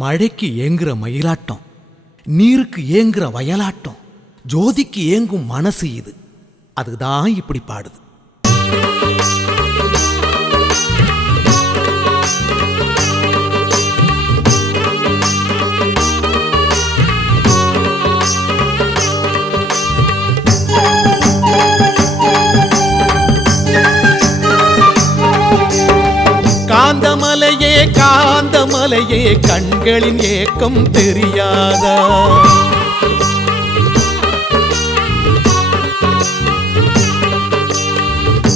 மழைக்கு ஏங்குற மயிலாட்டம், நீருக்கு ஏங்குற வயலாட்டம், ஜோதிக்கு ஏங்கும் மனசு இது. அதுதான் இப்படி பாடுது. காந்தமலையே காந்தமலையே கண்களின் ஏக்கம் தெரியாதா?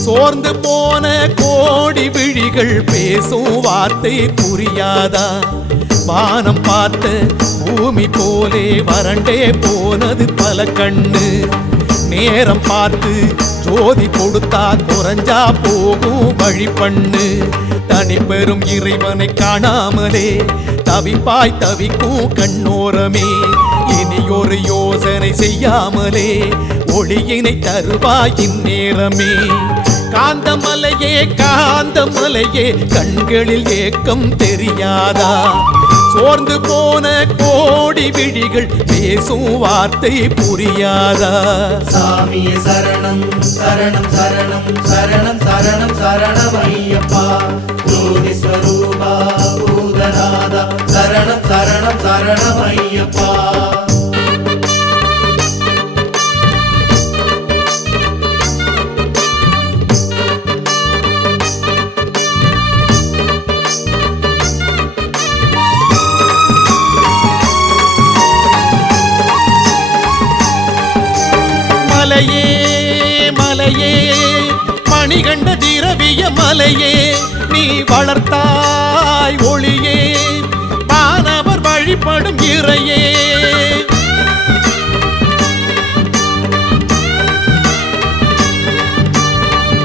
சோர்ந்து போன கோடி விழிகள் பேசும் வார்த்தை புரியாதா? வானம் பார்த்த பூமி போலே வறண்டே போனது பல கண்ணு. நேரம் பார்த்து ஜோதி கொடுத்தா குறைஞ்சா போகும் வழி பண்ணு. தனி பெரும் இறைவனை காணாமலே தவிப்பாய் தவிக்கும் கண்ணோரமே. இனி ஒரு யோசனை செய்யாமலே ஒளியினை தருவாய் இந்நேரமே. காந்தமலையே காந்தமலையே கண்களில் ஏக்கம் தெரியாதா? சோர்ந்து போன கோடி விழிகள் பேசும் வார்த்தை புரியாதா? சாமியே சரணம் சரணம் சரணம் சரணம் சரணம் சரணம் ஐயப்பா. ஜோதி ஸ்வரூபா பூதநாதா சரணம் சரணம் சரணம் ஐயப்பா. மலையே மலையே மணிகண்ட திரவிய மலையே, நீ வளர்த்தாய் ஒளியே வானவர் வழிபடும் இறையே.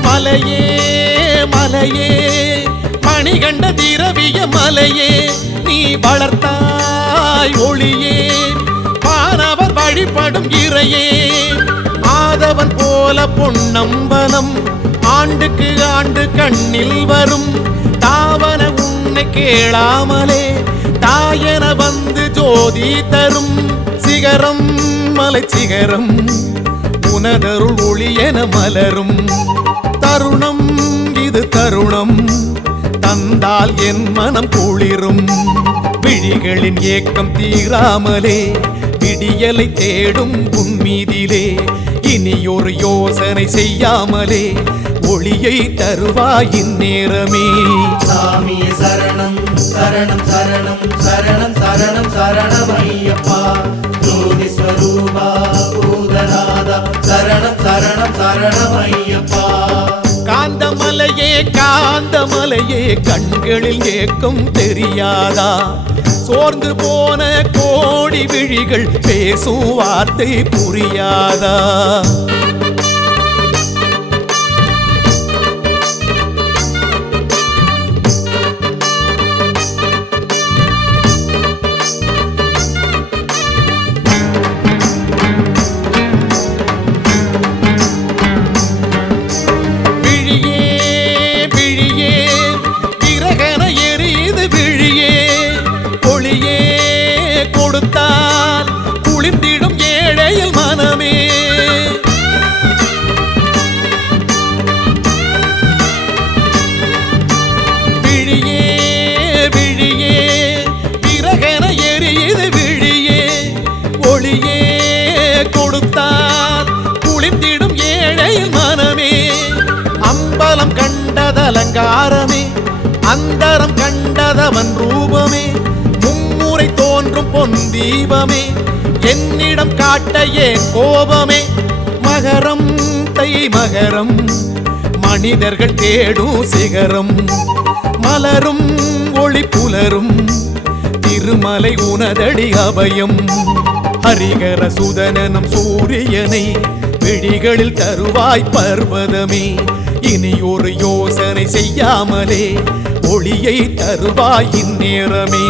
மலையே மலையே மணிகண்ட திரவிய மலையே, நீ வளர்த்தாய் ஒளியே வானவர் வழிபடும் இறையே. ஆதவன் போல பொன்னம்பலம் ஆண்டுக்கு ஆண்டு கண்ணில் வரும். தாவன உன்னை கேளாமலே தாயன வந்து ஜோதி தரும். சிகரம் மலை சிகரம் உனதருள் ஒளியென மலரும். தருணம் இது தருணம் தந்தால் என் மனம் குளிரும். விழிகளின் ஏக்கம் தீராமலே விடியலை தேடும் உன்மீதிலே. இனி ஒரு யோசனை செய்யாமலே ஒளியை தருவாய் இந்நேரமே. சாமியே சரணம் சரணம் சரணம் சரணம் சரணம் சரணம் ஐயப்பா. ஜோதி ஸ்வரூபா பூதநாதா சரணம் சரணம் சரணம் ஐயப்பா. காந்தமலையே காந்தமலையே கண்களில் ஏக்கம் தெரியாதா? சோர்ந்து போன கோடி விழிகள் பேசும் வார்த்தை புரியாதா? விழியே விழியே விரகன எரியுது விழியே. ஒளியே கொடுத்தால் குளிர்ந்திடும் ஏழையில் மனமே. விழியே விழியே விரகன எரியுது விழியே. ஒளியே கொடுத்தால் குளிர்ந்திடும் ஏழையில் மனமே. அம்பலம் கண்டதலங்காரமே அந்தரம் கண்டதவன் ரூபமே. மும்முறை தோன்றும் பொன் தீபமே என்னிடம் காட்ட ஏன் கோபமே. மகரம் தை மகரம் மனிதர்கள் தேடும் சிகரம். மலரும் ஒளி புலரும் திருமலை உனதடி அபயம். ஹரிகர சுதனனம் சூரியனை விழிகளில் தருவாய் பர்வதமே. இனி ஒரு யோசனை செய்யாமலே ஒளியை தருவாய் இந்நேரமே.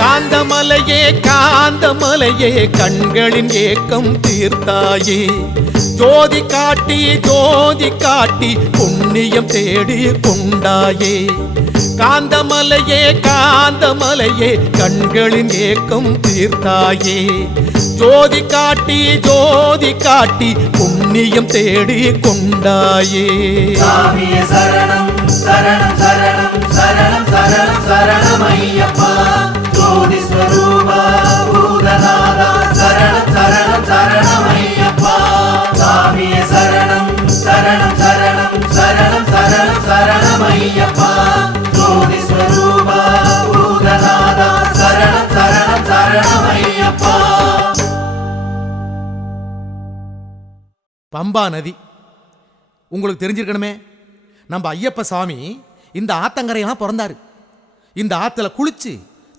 காந்தமலையே காந்தமலையே தாயே கண்களின் ஏக்கம் தீர்த்தாயே ஜோதி காட்டி புண்ணியம் தேடி கொண்டாயே காந்தமலையே கண்களின் ஏக்கம் தீர்த்தாயே ஜோதி காட்டி புண்ணியம் தேடி கொண்டாயே சாமியே சரணம் சரணம் சரணம் சரணம் சரணம் சரணம் ஐயப்பா ஜோதி ஸ்வரூபா பூதநாதா சரணம் சரணம் சரணம் ஐயப்பா சாமியே சரணம் சரணம் சரணம் சரணம் சரணம் சரணம் ஐயப்பா ஜோதி ஸ்வரூபா பூதநாதா சரணம் சரணம் சரணம் ஐயப்பா. பம்பா நதி உங்களுக்கு தெரிஞ்சிருக்கணுமே. நம்ம ஐயப்ப சாமி இந்த ஆத்தங்கரையெல்லாம் பிறந்தாரு. இந்த ஆத்துல குளிச்சு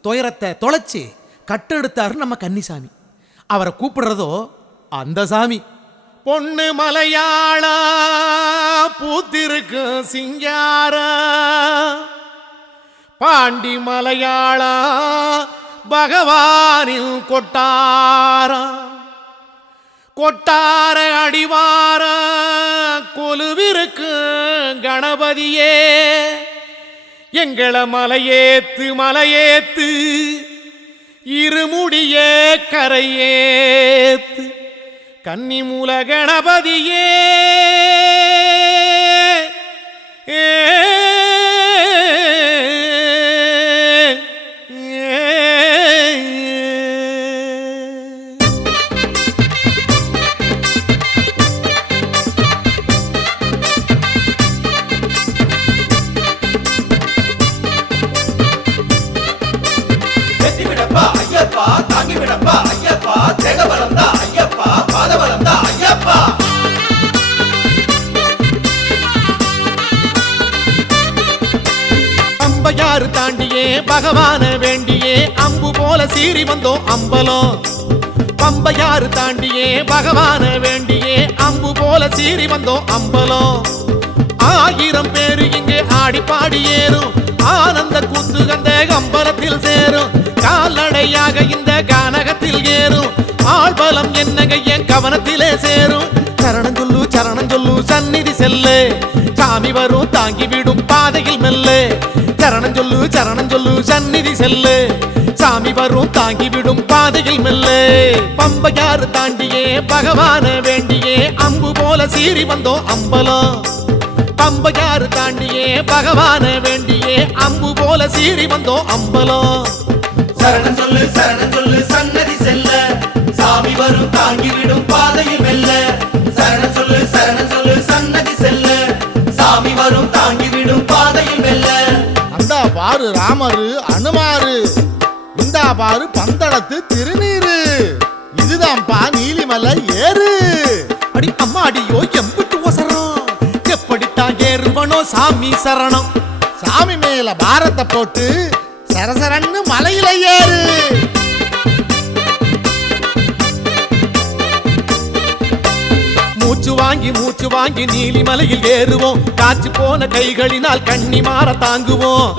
துயரத்தை தொலைச்சு கட்டெடுத்தாரு நம்ம கன்னிசாமி. அவரை கூப்பிடுறதோ அந்த சாமி. பொண்ணு மலையாளா பூத்திருக்கு சிங்கார பாண்டி மலையாளா பகவானின் கொட்டார அடிவார கொலுவிருக்கு கணபதியே எங்கள மலையேத்து இருமுடியே கரையேத்து கன்னிமூல கணபதியே தாண்டியே பகவான வேண்டியே அம்பு போல சீறி வந்தோம் அம்பலம். பம்பையாறு தாண்டியே பகவான வேண்டியே அம்பு போல சீறி வந்தோம் அம்பலம். 1000 பேரு இங்கே ஆடி பாடி ஏறும் ஆனந்த கூத்து கந்த அம்பலத்தில் சேரும் கால்நடையாக இந்த கானகத்தில் ஏறும் ஆள்பலம் என்னங்க என் கவனத்திலே சேரும். சரணம் சொல்லு சந்நிதி செல்லு சாமி வரும் தாங்கி விடும் பாதையில் மெல்ல. சரணம் சொல்லு சந்நிதி செல்லு சாமி வரும் தாங்கி விடும் பாதையில் மெல்ல. பம்பையாறு தாண்டியே பகவான வேண்டியே அம்பு போல சீறி வந்தோம் அம்பலம். பம்பையாறு தாண்டியே பகவான வேண்டியே அம்பு போல சீறி வந்தோம் அம்பலம். சரணம் சொல்லு சன்னதி செல்ல சாமி வரும் தாங்கி விடும் பாதையில் மெல்ல. சரணம் சொல்லு சன்னதி செல்ல சாமி வரும் தாங்கி விடும் பாதையில் மெல்ல. அந்தா பாரு ராமரு அனுமாரு இந்தா பாரு பந்தளத்து திருநீரு இதுதான்ப்பா நீலிமலை ஏறு. அடி அம்மாடியோ எம்பிட்டு ஒசரம் எப்படித்தான் ஏறுவனோ சாமி சரணம். சாமி மேல பாரத்தை போட்டு சரசரன்னு மலையில ஏறு. மூச்சு வாங்கி நீலிமலையில் ஏறுவோம் காய்ச்சி போன கைகளினால் கண்ணி மாற தாங்குவோம்.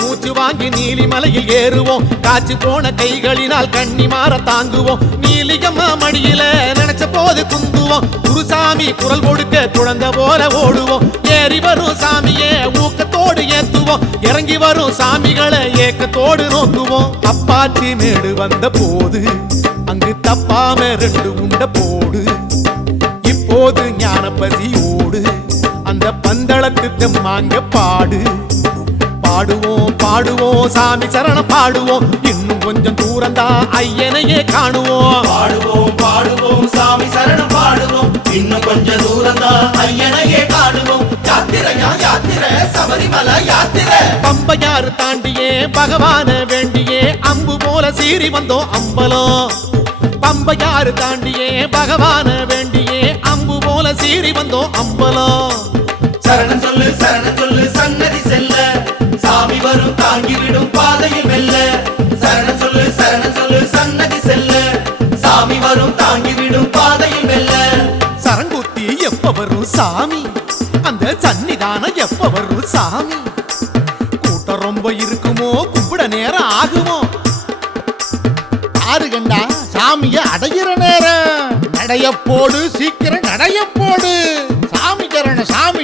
மூச்சு வாங்கி நீலிமலையில் ஏறுவோம் காய்ச்சி போன கைகளினால் கண்ணி மாற தாங்குவோம். நீலியம்மா மடியில நினைச்ச போது குந்துவோம் குருசாமி குரல் கொடுக்க குழந்தை போல ஓடுவோம். ஏறி வரும் சாமியே ஊக்கத்தோடு ஏத்துவோம் இறங்கி வரும் சாமிகளை ஏக்கத்தோடு நோக்குவோம். அப்பாச்சி மேடு வந்த போது அங்கு தப்பாம 2 உண்ட போடு. இப்போது ஞான பசியோடு அந்த பந்தளத்து தெம்மாங்க பாடுவோம் சாமி சரணம் பாடுவோம். இன்னும் கொஞ்சம் தூரந்தா ஐயனையே காணுவோம். பாடுவோம் சாமி சரணம் பாடுவோம். இன்னும் கொஞ்சம் தூரந்தா ஐயனையே காணுவோம். யாத்திரை சபரிமலை யாத்திரை. பம்பையாறு தாண்டியே பகவான வேண்டியே அம்பு போல சீறி வந்தோம் அம்பலம். பம்பையாறு தாண்டியே பகவான வேண்டியே அம்பு போல சீறி வந்தோம் அம்பலம். சரணம் சொல்லு சன்னதி செல்ல சாமி வரும் தாங்கி விடும் பாதையில் மெல்ல. சரணம் சொல்லு சன்னதி செல்ல சாமி வரும் தாங்கி விடும் பாதையில் மெல்ல. சரங்குத்தி எப்ப வரும் சாமி அந்த சன்னிதானம் எப்ப வரும் சாமி. கூட்டம் ரொம்ப இருக்குமோ கும்பிட நேரம் ஆகுமோ சாமிய அடையிற நேரம். நடைய போடு, சீக்கிரம் நடைய போடு. சாமி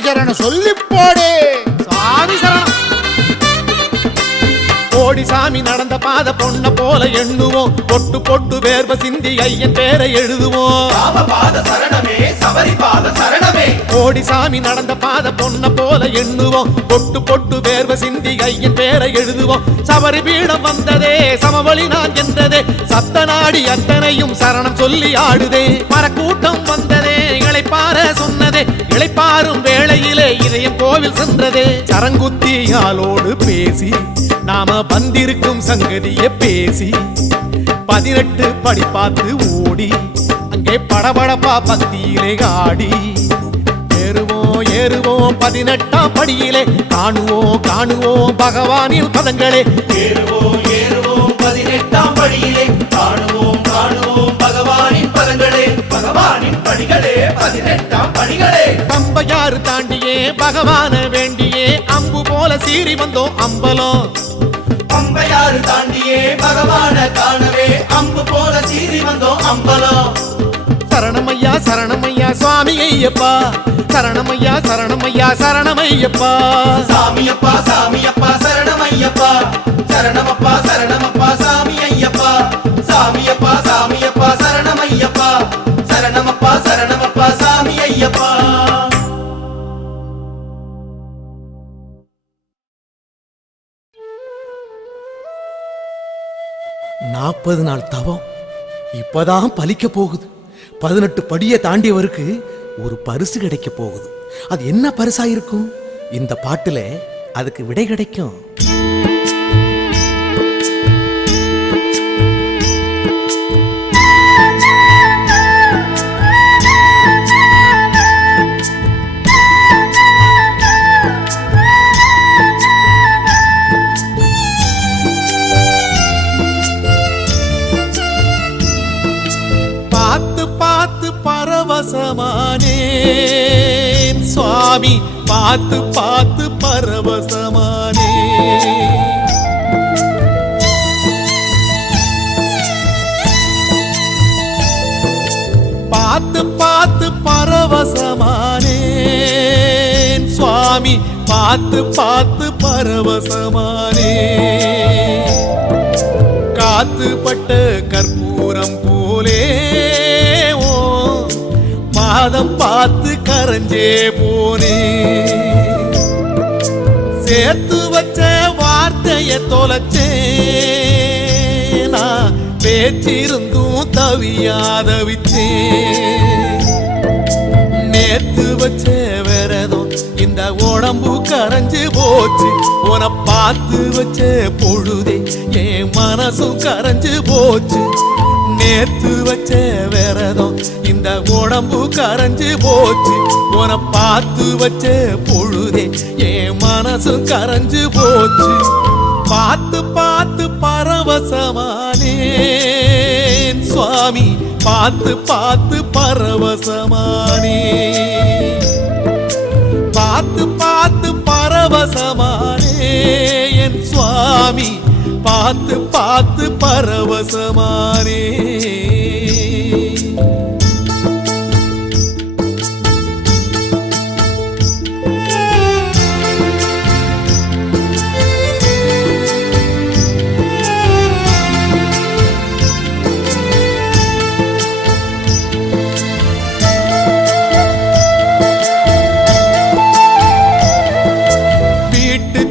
சரண சொல்லி போடு. சாமி சரணம். கோடி சாமி நடந்த பாத பொண்ண போல எண்ணுவோம். பொட்டு பொட்டு வேர்வ சிந்தி ஐயன் பேரை எழுதுவோம். ராமபாத சரணமே, சபரிபாத சரணமே. கோடி சாமி நடந்த பாத பொண்ண போல எண்ணுவோம். பொட்டு பொட்டு வேர்வ சிந்தி ஐயன் பேரை எழுதுவோம். சபரி பீடம் வந்ததே, சமவழி நான் என்றதே. சத்த நாடி அத்தனையும் சரணம் சொல்லி ஆடுதே. மரக்கூட்டம் வந்ததே, இளைப்பார சொன்னதே. இளைப்பாரும் வேளையிலே இதயம் கோவில் சென்றதே. சரங்குத்தியாலோடு பேசி நாம வந்திருக்கும் சங்கதிய பேசி 18 படி பார்த்து ஓடி அங்கே படபடப்பா பத்தியிலே ஆடி ஏறுவோம் 18ஆம் படியிலே காணுவோம் பகவானின் பதங்களே. ஏறுவோம் 18ஆம் படியிலே காணுவோம் பகவானின் பதங்களே. பகவானின் படிகளே 18ஆம் படிகளே. பம்பையாறு தாண்டியே பகவான வேண்டியே அம்பு போல சீறி வந்தோம் அம்பலம். பம்பையாறு தாண்டியே பகவான காணவே அம்பு போல சீறி வந்தோம் அம்பலம். சரணமையா சரணமையா சுவாமி ஐயப்பா. சரணமையா சரணமையா சரணமையப்பா. சாமியப்பா சாமியப்பா சரணமையப்பா. சரணமப்பா சரணமப்பா சாமி ஐயப்பா. சாமியப்பா சாமியப்பா சரணமையப்பா. சரணமப்பா சரணமப்பா சாமி ஐயப்பா. 40 நாள் தவம் இப்பதான் பலிக்க போகுது. 18 படியை தாண்டியவருக்கு ஒரு பரிசு கிடைக்க போகுது. அது என்ன பரிசா இருக்கும்? இந்த பாட்டுல அதுக்கு விடை கிடைக்கும். பரவசமானேன் சுவாமி, பார்த்து பார்த்து பரவசமானே. பார்த்து பார்த்து பரவசமானேன் சுவாமி, பார்த்து பார்த்து பரவசமானே. காத்துப்பட்ட கற்பூரம் போலே பாதம் பார்த்து கரைஞ்சே போனே. சேர்த்து வச்ச வார்த்தைய தொலைச்சேன், நான் பேச்சிருந்தும் தவியாதவிச்சேன். நேத்து வச்ச விரதம் இந்த உடம்பு கரைஞ்சு போச்சு. உன பார்த்து வச்ச பொழுதே என் மனசும் கரைஞ்சு போச்சு. நேத்து வச்ச விரதம் இந்த உடம்பு கரைஞ்சு போச்சு. உன பார்த்து வச்ச பொழுதே என் மனசும் கரைஞ்சு போச்சு. பார்த்து பார்த்து பரவசமானேன் சுவாமி, பார்த்து பார்த்து பரவசமானே. பார்த்து பார்த்து பரவசமானே என் சுவாமி, பார்த்து பார்த்து பரவசமானே.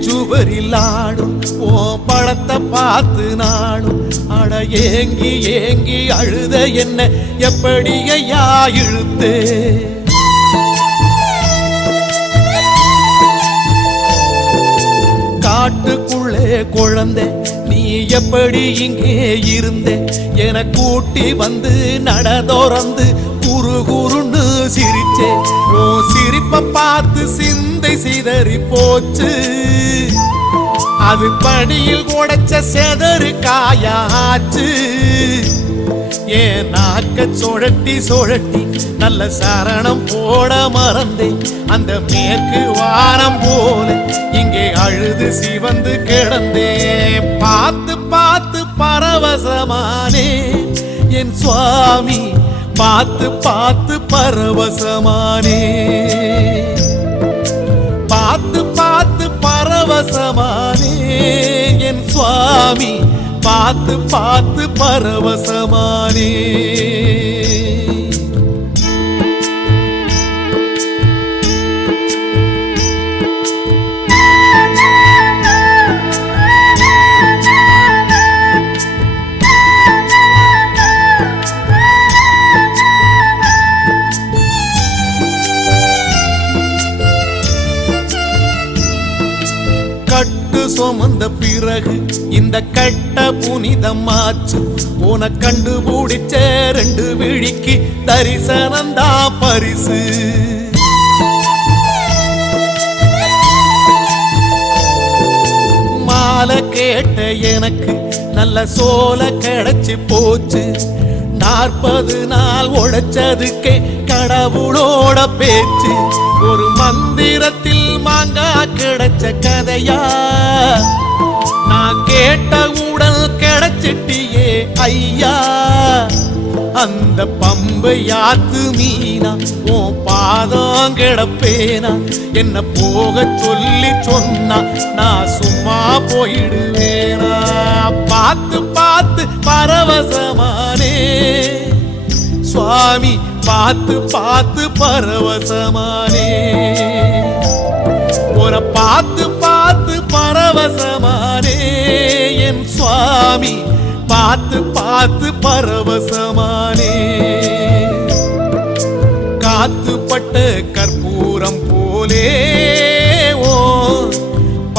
சுவரிலாடும் ஓ படத்தை பார்த்து நாடும் அட ஏங்கி ஏங்கி அழுத என்ன எப்படி ஐயா இழுத்து. காட்டுக்குள்ளே குழந்தை நீ எப்படி இங்கே இருந்தே என கூட்டி வந்து நடதோறந்து குறு குறுன்னு சிரிச்சே. ஓ சிரிப்ப பார்த்து சிந்தை சிதறி போச்சு. அது படியில் உடைச்ச செதறு காயாச்சு. ஏன் நாக்க சுழட்டி சுழட்டி நல்ல சரணம் போட மறந்தேன். அந்த மேற்கு வாரம் போல இங்கே அழுது சிவந்து கிடந்தேன். பார்த்து பார்த்து பரவசமானே என் சுவாமி பார்த்து பார்த்து பரவசமானே பார்த்து பார்த்து பரவசமானே என் சுவாமி பார்த்து பார்த்து பரவசமானே சுமந்த பிறகு இந்த கட்ட புனிதமாச்சு உன கண்டுபிடிச்ச 2 விழிக்கு தரிசனந்தா பரிசு மாலை கேட்ட எனக்கு நல்ல சோல கிடைச்சு போச்சு 40 நாள் உழைச்சதுக்கே கடவுளோட பேச்சு ஒரு மந்திரத்தில் மாங்கா கிடைச்ச கதையா நான் கேட்ட உடல் கிடைச்சிட்டியே ஐயா அந்த பம்பை யாத்து மீனா உன் பாதம் கிடப்பேனா என்ன போக சொல்லி சொன்னா நான் சும்மா போயிடுவேனா பார்த்து பார்த்து பரவசமானே சுவாமி பார்த்து பார்த்து பரவசமானே ஒரு பார்த்து பார்த்து பரவசமானே என் சுவாமி பார்த்து பார்த்து பரவசமானே காத்துப்பட்ட கற்பூரம் போலே ஓ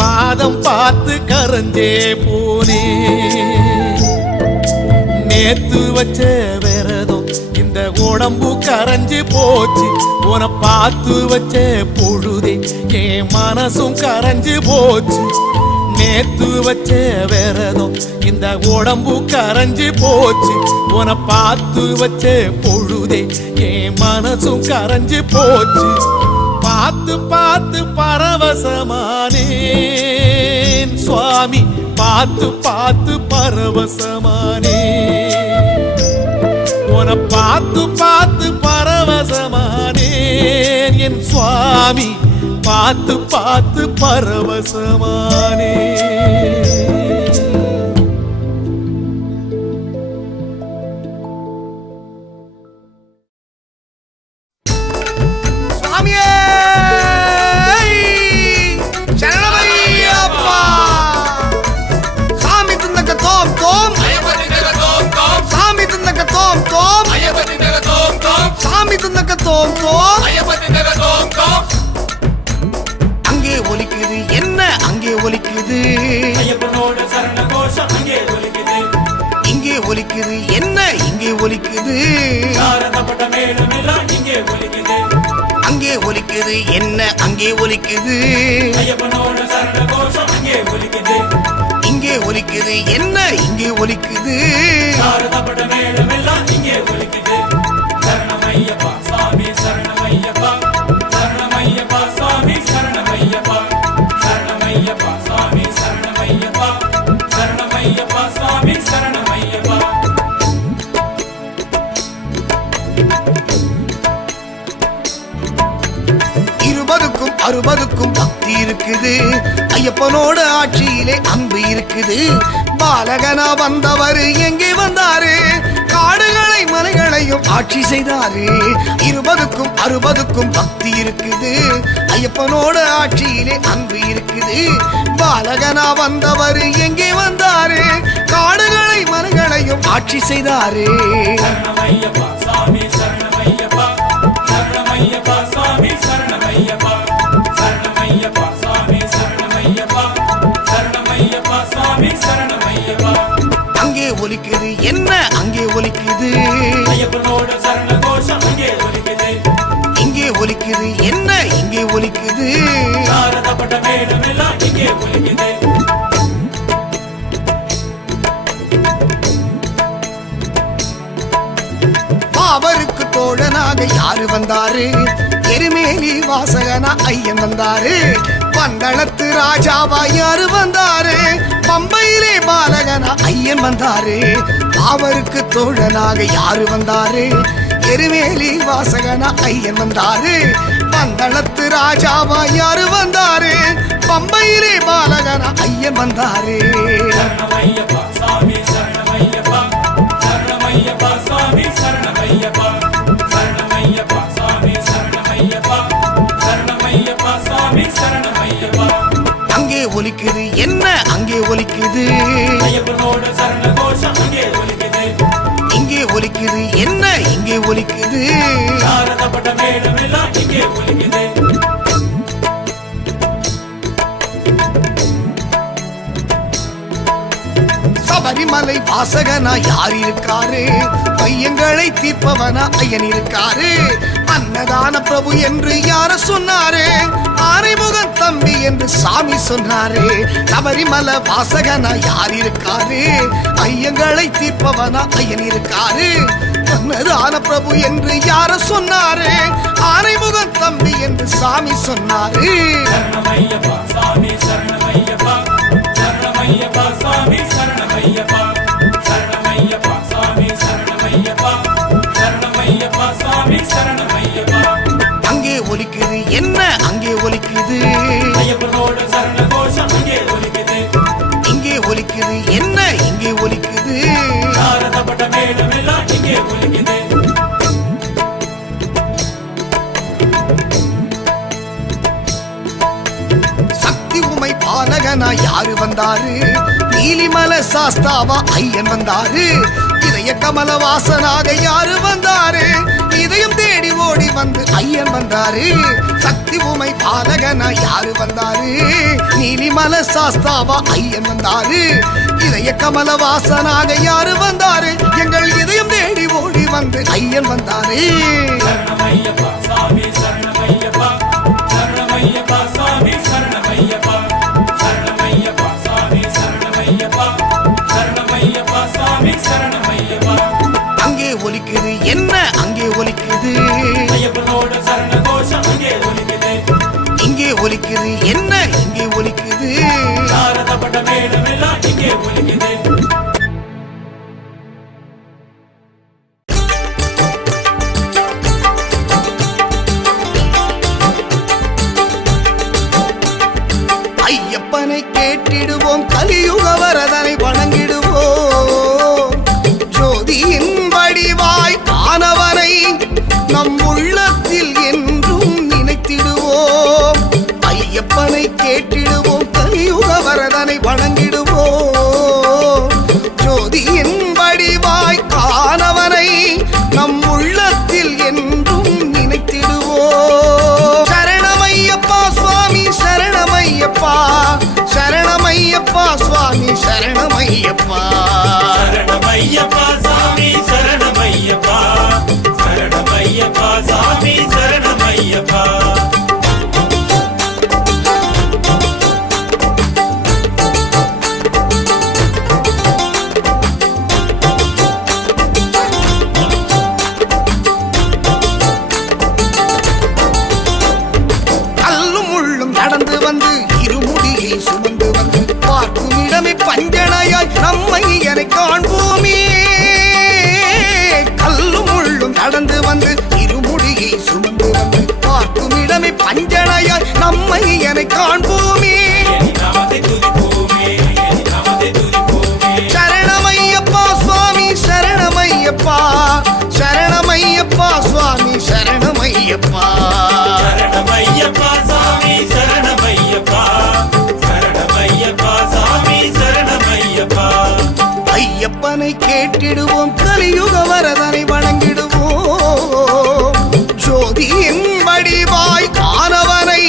பாதம் பார்த்து கரஞ்சே போனே நேத்து வச்ச விரதம் இந்த உடம்பு கரைஞ்சு போச்சு உன பார்த்து வச்ச பொழுதே என் மனசும் கரைஞ்சு போச்சு நேத்து வச்ச விரதம் இந்த உடம்பு கரைஞ்சு போச்சு உன பார்த்து வச்ச பொழுதே என் மனசும் கரைஞ்சு போச்சு பார்த்து பார்த்து பரவசமானே சுவாமி பார்த்து பார்த்து பரவசமானே உன பார்த்து பார்த்து பரவசமானே என் சுவாமி பார்த்து பார்த்து பரவசமானே சுவாமியே சரணமையப்பா சாமி துந்தக்க தோம் தோம் சாமி துந்தக்க தோம் தோம் சாமி துந்தக்க தோம் தோம் அங்கே ஒலிக்குது என்ன அங்கே ஒலிக்குது இங்கே ஒலிக்குது என்ன இங்கே ஒலிக்குது அங்கே ஒலிக்குது என்ன அங்கே ஒலிக்குது இங்கே ஒலிக்குது என்ன இங்கே ஒலிக்குது சரணமையப்பா சாமி சரணமையப்பா சரணமையப்பா சாமி சரணமையப்பா சரணமையப்பா சாமி சரணமையப்பா சரணமையப்பா சாமி சரணமையப்பா இருபதுக்கும் அறுபதுக்கும் பக்தி இருக்குது ஐயப்பனோட ஆட்சியிலே அன்பு இருக்குது பாலகனா வந்தவர் எங்கே வந்தாரு காடுகளை மலைகளையும் ஆட்சி செய்தாரு இருபதுக்கும் அறுபதுக்கும் பக்தி இருக்குது ஐயப்பனோட ஆட்சியிலே அன்பு இருக்குது பாலகனா வந்தவர் எங்கே வந்தாரு காடுகளை மலைகளையும் ஆட்சி செய்தாரு சரணமையப்பா சாமி சரணமையப்பா சரணமையப்பா சாமி சரணமையப்பா சரணமையப்பா சாமி சரணமையப்பா சரணமையப்பா சாமி சரணமையப்பா அங்கே ஒலிக்குது என்ன அங்கே ஒலிக்குது ஐயப்பனோட சரண கோஷம் அங்கே ஒலிக்குது இங்கே ஒலிக்குது என்ன இங்கே ஒலிக்குது சாரதப்பட்ட மேடம் எல்லாம் இங்கே ஒலிக்குது அவருக்கு தோழனாக யாரு வந்தாரு எருமேலி வாசகனா ஐயன் வந்தாரு பந்தளத்து ராஜாவா யாரு வந்தாரு பம்பையிலே பாலகனா ஐயன் வந்தாரு அவருக்கு தோழனாக யாரு வந்தாரு? எருவேலி வாசகனா ஐயன் வந்தாரு. பந்தளத்து ராஜாவா யாரு வந்தாரு? பம்பையிலே பாலகனா ஐயன் வந்தாரு. சரணமையப்பா சாமி சரணமையப்பா சரணமையப்பா சாமி சரணமையப்பா சரணமையப்பா சாமி சரணமையப்பா சரணமையப்பா சாமி சரணமையப்பா. அங்கே ஒலிக்குது என்ன அங்கே ஒலிக்குது? ஐயப்பனோட சரண கோஷம் அங்கே ஒலிக்குது. இங்கே ஒலிக்குது என்ன இங்கே ஒலிக்குது? சாரதப்பட்ட மேளம் எல்லாம் இங்கே ஒலிக்குது. சபரிமலை வாசகனா யார் இருக்காரு? பையங்களை தீர்ப்பவனா ஐயன் இருக்காரு. அன்னதான பிரபு என்று யார சொன்னாரு? ஆரைமுகன் தம்பி என்று சாமி சொன்னாரு. சபரிமலை வாசகனா யார் இருக்காரு? ஐயங்களை தீர்ப்பவனா ஐயன் இருக்காரு. அன்னதான பிரபு என்று யார சொன்னாரு? ஆரைமுகன் தம்பி என்று சாமி சொன்னாரு. சரணமையப்பா சாமி சரணமையப்பா சரணமையப்பா சாமி சரணமையப்பா சரணமையப்பா சாமி சரணமையப்பா சரணமையப்பா சாமி சரணமையப்பா. அங்கே ஒலிக்குது என்ன அங்கே ஒலிக்குது? ஐயப்பனோட சரண கோஷம் அங்கே ஒலிக்குது. இங்கே ஒலிக்குது என்ன இங்கே ஒலிக்குது? சாரதப்பட்ட மேளம் எல்லாம் இங்கே ஒலிக்குது. சக்தி உமை பாலகனா யாரு வந்தாரு? நீலிமலை சாஸ்தாவா ஐயன் வந்தாரு. இதய கமல வாசனாக யாரு வந்தாரு? இதயம் தேடி ஓடி வந்து ஐயன் வந்தாரு. சக்தி உமை பாலகனா யாரு வந்தாரு? நீலிமலை சாஸ்தாவா ஐயன் வந்தாரு. இதய கமல வாசனாக யாரு வந்தாரு? எங்கள் இதயம் தேடி ஓடி வந்து ஐயன் வந்தாரு. சரணமையப்பா சாமி சரணமையப்பா சரணமையப்பா சாமி சரணமையப்பா சரணமையப்பா சாமி சரணமையப்பா சரணமையப்பா சாமி சரணமையப்பா. அங்கே ஒலிக்குது என்ன அங்கே ஒலிக்குது? ஐயப்பனோட சரண கோஷம் அங்கே ஒலிக்குது. இங்கே ஒலிக்குது என்ன இங்கே ஒலிக்குது? சாரதப்பட்ட மேளம் எல்லாம் இங்கே ஒலிக்குது. ஐயப்பனை கேட்டிடுவோம் கலியுக வரதனை வணங்கிடுவோம். ஜோதியின் வடிவாய் ஆனவனை நம் உள்ளத்தில் என்றும் நினைத்திடுவோம். ஐயப்பனை கேட்டிடுவோம் கலியுக வரதனை வணங்கிடுவோம். ஜோதியின் வடிவாய் ஆனவனை நம் உள்ளத்தில் என்றும் நினைத்திடுவோம். சரணமையப்பா சுவாமி சரணமையப்பா சரணமையப்பா சுவாமி சரணமையப்பா. சரணமையப்பா சாமி சரணமையப்பா சரணமையப்பா சாமி சரணமையப்பா. கல்லும் முள்ளும் நடந்து வந்து இருமுடியை சுமந்து வந்து பார்க்கும் இடமே பஞ்சனையாய் நம்மை என காண்போமே. கல்லும் முள்ளும் நடந்து வந்து இருமுடியை சுமந்து வந்து பார்க்கும் இடமே பஞ்சனையாய் நம்மை என காண்போமே. என் நாமத்தை துதிப்போமே என் நாமத்தை துதிப்போமே. சரணமையப்பா சுவாமி சரணமையப்பா சரணமையப்பா சுவாமி சரணமையப்பா. சரணமையப்பா சாமி சரணமையப்பா சரணமையப்பா சாமி சரணமையப்பா. ஐயப்பனை கேட்டிடுவோம் கலியுக வரதனை வணங்கிடுவோம். ஜோதியின் வடிவாய் ஆனவனை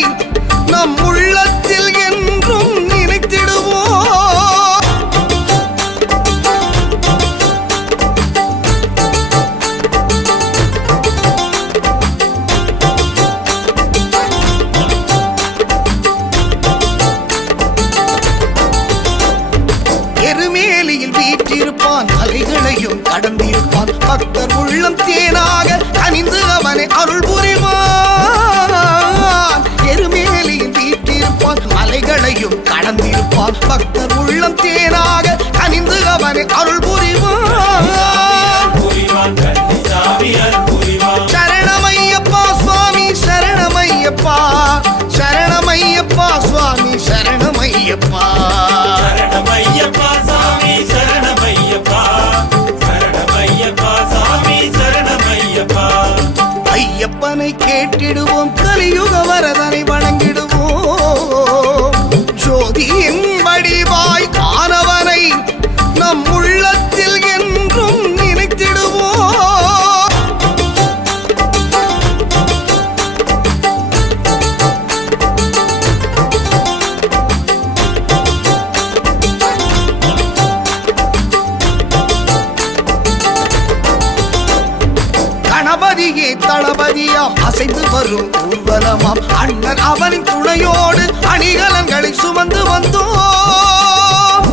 நம் உள்ளத்தில் என்றும் நினைத்திடுவோம். எருமேலியில் வீற்றிருப்பான் அலைகளையும் கடந்திருப்பான். பக்தர் உள்ளம் தேனாக கனிந்து அவனை அருள் புரிவான். எருமேலியில் வீற்றிருப்பான் கடந்திருப்பான். பக்தர் உள்ளம் தேனாக கனிந்து அவனை அருள் புரிவான். ஐயப்பனை கேட்டிடுவோம் கலியுக வரதனை வணங்கிடுவோம் ஜோதியின் வடிவாய் ஆனவனை நம் உள்ளத்தில் என்றும் நினைத்திடுவோம் கணபதியே தளபதியாம் அசைந்து வரும் ஊர்வலமாம் அண்ணன் அவனின் துணையோடு அணிகலன்களை சுமந்து வந்தோம்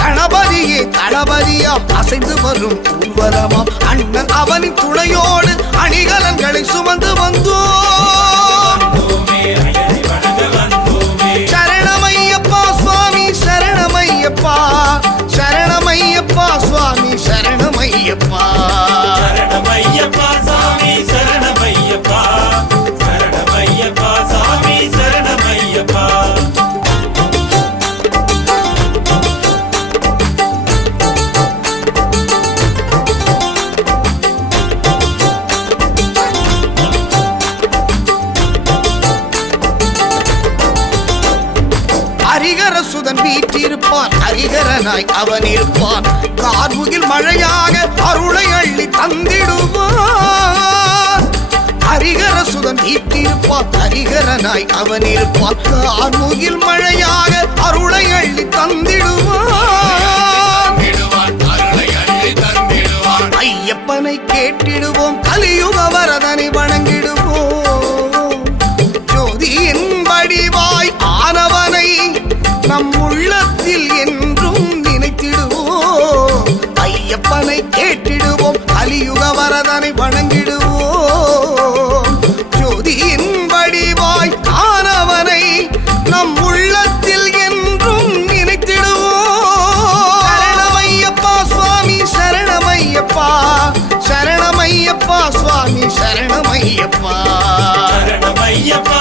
கணபதியே தளபதியாம் அசைந்து வரும் ஊர்வலமாம் அண்ணன் அவனின் துணையோடு அணிகலன்களை சுமந்து வந்தோம் வந்தோமே ஐயனை வணங்க வந்தோமே சரணமையப்பா சுவாமி சரணமையப்பா சரணமையப்பா சுவாமி சரணமையப்பா சரணமையப்பா சாமி சரணமையப்பா சரணமையப்பா சாமி சரணமையப்பா ஹரிகர சுதன் வீற்றிருப்பான் ஹரிகரனாய் அவன் இருப்பான் கார்முகில் மழையாக அருளை அள்ளி தந்திடுவான் ஹரிகர சுதன் வீற்றிருப்பான் ஹரிகரனாய் அவன் இருப்பான் கார்முகில் மழையாக அருளை அள்ளி தந்திடுவான் ஐயப்பனை கேட்டிடுவோம் கலியுக வரதனை வணங்கிடுவோம் ஜோதியின் வடிவாய் ஆனவனை நம் உள்ளத்தில் என்றும் நினைத்திடுவோம் ஐயப்பனை கேட்டிடுவோம் கலியுக வரதனை வணங்கிடுவோம் ஜோதியின் வடிவாய் ஆனவனை நம் உள்ளத்தில் என்றும் நினைத்திடுவோம் சரணமையப்பா சுவாமி சரணமையப்பா சரணமையப்பா சுவாமி சரணமையப்பா சரணமையப்பா